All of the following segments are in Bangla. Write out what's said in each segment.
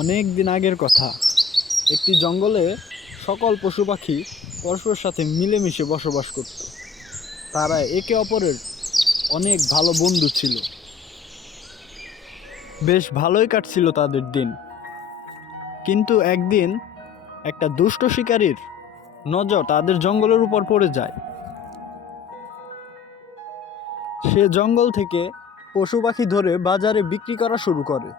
অনেক দিন আগের কথা। একটি জঙ্গলে সকল পশু পাখি পরস্পরের সাথে মিলেমিশে বসবাস করত। তারা একে অপরের অনেক ভালো বন্ধু ছিল। বেশ ভালোই কাটছিল তাদের দিন। কিন্তু একদিন একটা দুষ্ট শিকারীর নজর তাদের জঙ্গলের উপর পড়ে যায়। সে জঙ্গল থেকে পশু পাখি ধরে বাজারে বিক্রি করা শুরু করে।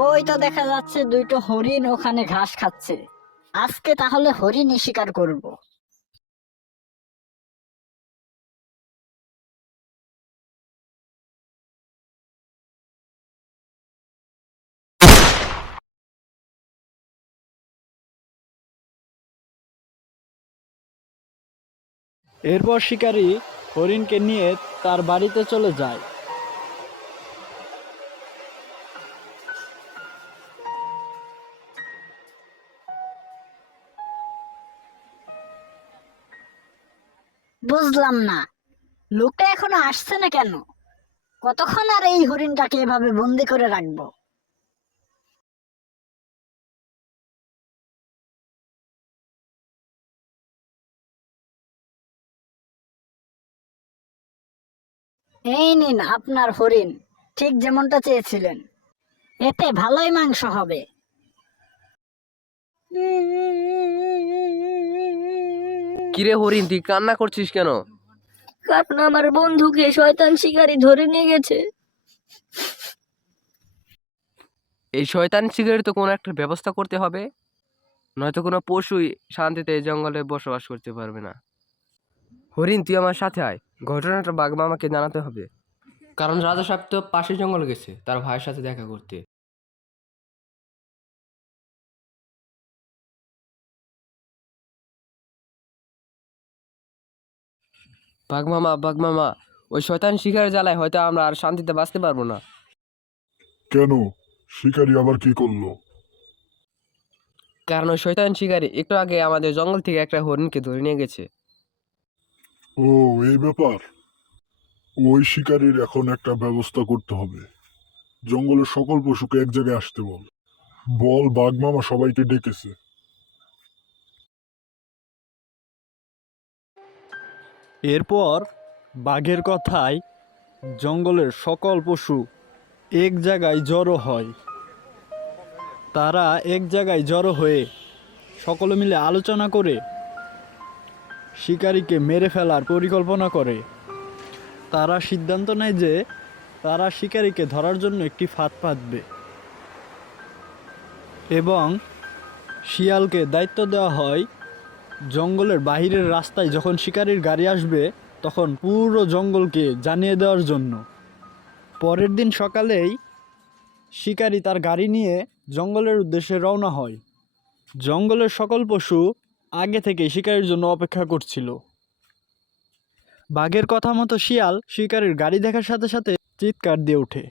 ওই তো দেখা যাচ্ছে দুইটো হরিণ ওখানে ঘাস খাচ্ছে। আজকে তাহলে হরিণই শিকার করব। এরপর শিকারী হরিণকে নিয়ে তার বাড়িতে চলে যায়। বুঝলাম না, লোকটা এখনো আসছে না কেন? কতক্ষণ আর এই হরিণটাকে এভাবে বন্দি করে রাখবো? এই নিন আপনার হরিণ, ঠিক যেমনটা চেয়েছিলেন। এতে ভালোই মাংস হবে। কিরে হরিণ, তুই কান্না করছিস কেন? কারণ আমার বন্ধুকে শয়তান শিকারী ধরে নিয়ে গেছে। এই শয়তান শিকারের তো কোনো একটা ব্যবস্থা করতে হবে, নয়তো কোনো পশুই শান্তিতে এই জঙ্গলে বসবাস করতে পারবে না। হরিণ, তুই আমার সাথে আয়, ঘটনাটা বাঘ মামাকে জানাতে হবে। কারণ রাজা সাহেব তো পাশের জঙ্গলে গেছে তার ভাইয়ের সাথে দেখা করতে। বাঘ মামা, বাঘ মামা, ওই শয়তান শিকারের জ্বালায় হয়তো আমরা আর শান্তিতে বাঁচতে পারবো না। কেন? শিকারী আবার কি করলো? কারণ ওই শয়তান শিকারী একটু আগে আমাদের জঙ্গল থেকে একটা হরিণকে ধরে নিয়ে গেছে। ও, এই ব্যাপার। ওই শিকারীর এখন একটা ব্যবস্থা করতে হবে। জঙ্গলের সকল পশুকে এক জায়গায় আসতে বল। বল বাঘ মামা সবাইকে ডেকেছে। এরপর বাঘের কথায় জঙ্গলের সকল পশু এক জায়গায় জড়ো হয়। তারা এক জায়গায় জড়ো হয়ে সকলে মিলে আলোচনা করে শিকারীকে মেরে ফেলার পরিকল্পনা করে। তারা সিদ্ধান্ত নেয় যে তারা শিকারীকে ধরার জন্য একটি ফাঁদ পাতবে এবং শিয়ালকে দায়িত্ব দেওয়া হয় জঙ্গলের বাহিরের রাস্তায় যখন শিকারীর গাড়ি আসবে তখন পুরো জঙ্গলকে জানিয়ে দেওয়ার জন্য। পরের দিন সকালেই শিকারী তার গাড়ি নিয়ে জঙ্গলের উদ্দেশ্যে রওনা হয়। জঙ্গলের সকল পশু আগে থেকে শিকারীর জন্য অপেক্ষা করছিল। বাঘের কথা মতো শিয়াল শিকারীর গাড়ি দেখার সাথে সাথে চিৎকার দিয়ে ওঠে।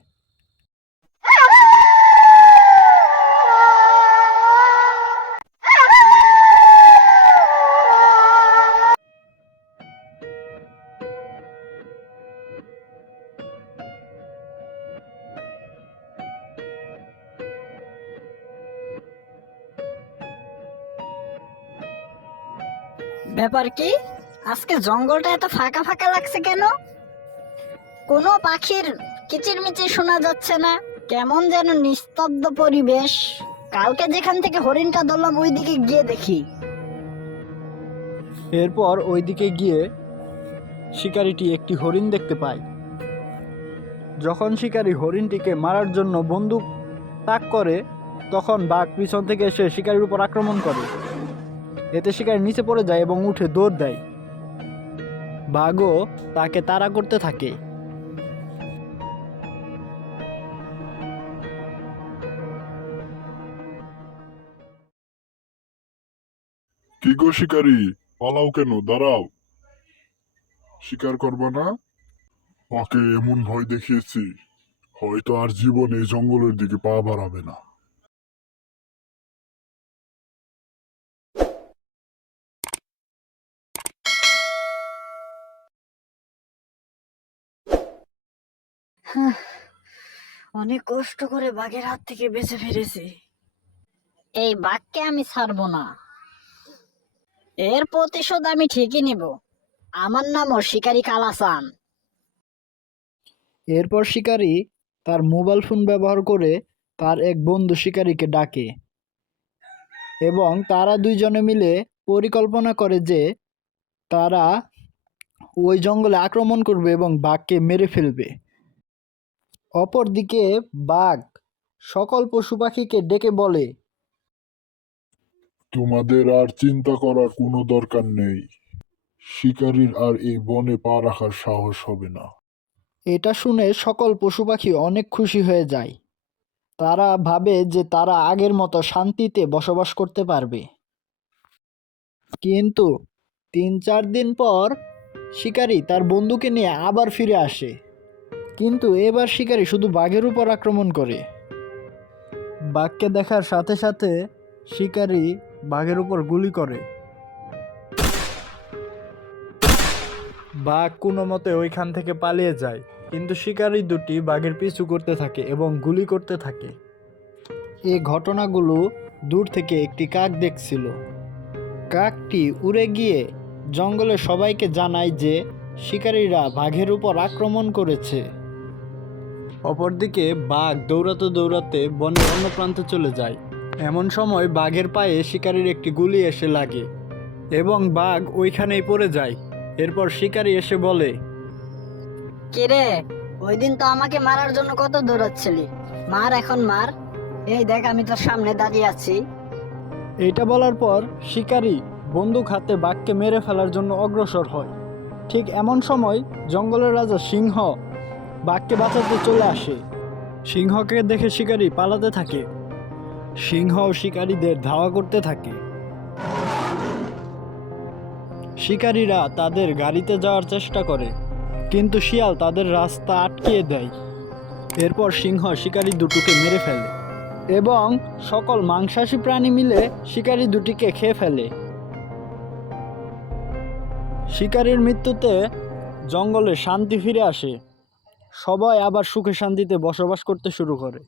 ব্যাপার কি? আজকে জঙ্গলটা এত ফাঁকা ফাঁকা লাগছে কেন? কোনো পাখির কিচিরমিচির শোনা যাচ্ছে না। কেমন যেন নিস্তব্ধ পরিবেশ। কালকে যেখান থেকে হরিণটা ধরলাম ওইদিকে গিয়ে দেখি। এরপর ওইদিকে গিয়ে শিকারীটি একটি হরিণ দেখতে পায়। যখন শিকারী হরিণটিকে মারার জন্য বন্দুক তাক করে তখন বাঘ পিছন থেকে এসে শিকারীর উপর আক্রমণ করে। এতে শিকারী নিচে পড়ে যায় এবং উঠে দৌড় দেয়। বাঘও তাকে তাড়া করতে থাকে। কি গো শিকারী, পালাও কেন? দাঁড়াও। শিকার করবা না? ওকে এমন ভয় দেখিয়েছি, হয়তো আর জীবনে এই জঙ্গলের দিকে পা বাড়াবে না। অনেক কষ্ট করে বাঘের হাত থেকে বেঁচে ফিরেছি। এই বাঘকে আমি ছাড়বো না, এর প্রতিশোধ আমি ঠিকই নিব। আমার নামও শিকারী কালাচান। এরপর শিকারী তার মোবাইল ফোন ব্যবহার করে তার এক বন্ধু শিকারীকে ডাকে এবং তারা দুইজনে মিলে পরিকল্পনা করে যে তারা ওই জঙ্গলে আক্রমণ করবে এবং বাঘকে মেরে ফেলবে। অপরদিকে বাঘ সকল পশু পাখিকে ডেকে বলে, তোমাদের আর চিন্তা করার কোনো দরকার নেই, শিকারীর আর এই বনে পা রাখার সাহস হবে না। এটা শুনে সকল পশু পাখি অনেক খুশি হয়ে যায়। তারা ভাবে যে তারা আগের মতো শান্তিতে বসবাস করতে পারবে। কিন্তু ৩-৪ দিন পর শিকারী তার বন্ধুকে নিয়ে আবার ফিরে আসে, কিন্তু এবার শিকারী শুধু বাঘের উপর আক্রমণ করে। বাঘকে দেখার সাথে সাথে শিকারী বাঘের উপর গুলি করে। বাঘ কোনো মতে ওইখান থেকে পালিয়ে যায়, কিন্তু শিকারী দুটি বাঘের পিছু করতে থাকে এবং গুলি করতে থাকে। এই ঘটনাগুলো দূর থেকে একটি কাক দেখছিল। কাকটি উড়ে গিয়ে জঙ্গলে সবাইকে জানায় যে শিকারীরা বাঘের উপর আক্রমণ করেছে। অপরদিকে বাঘ দৌড়াতে দৌড়াতে বনের অন্য প্রান্তে চলে যায়। এমন সময় বাঘের পায়ে শিকারীর একটি গুলি এসে লাগে এবং বাঘ ওইখানেই পড়ে যায়। এরপর শিকারী এসে বলে, কিরে, ওই দিন তো আমাকে মারার জন্য কত দৌড়াচ্ছিলি, মার এখন মার। এই দেখ, আমি তোর সামনে দাঁড়িয়ে আছি। এইটা বলার পর শিকারী বন্দুক হাতে বাঘকে মেরে ফেলার জন্য অগ্রসর হয়। ঠিক এমন সময় জঙ্গলের রাজা সিংহ বাঘকে বাঁচাতে চলে আসে। সিংহকে দেখে শিকারী পালাতে থাকে। সিংহ শিকারীদের ধাওয়া করতে থাকে। শিকারীরা তাদের গাড়িতে যাওয়ার চেষ্টা করে, কিন্তু শিয়াল তাদের রাস্তা আটকিয়ে দেয়। এরপর সিংহ শিকারী দুটোকে মেরে ফেলে এবং সকল মাংসাশী প্রাণী মিলে শিকারী দুটিকে খেয়ে ফেলে। শিকারীর মৃত্যুতে জঙ্গলে শান্তি ফিরে আসে। সবাই আবার সুখে শান্তিতে বসবাস করতে শুরু করে।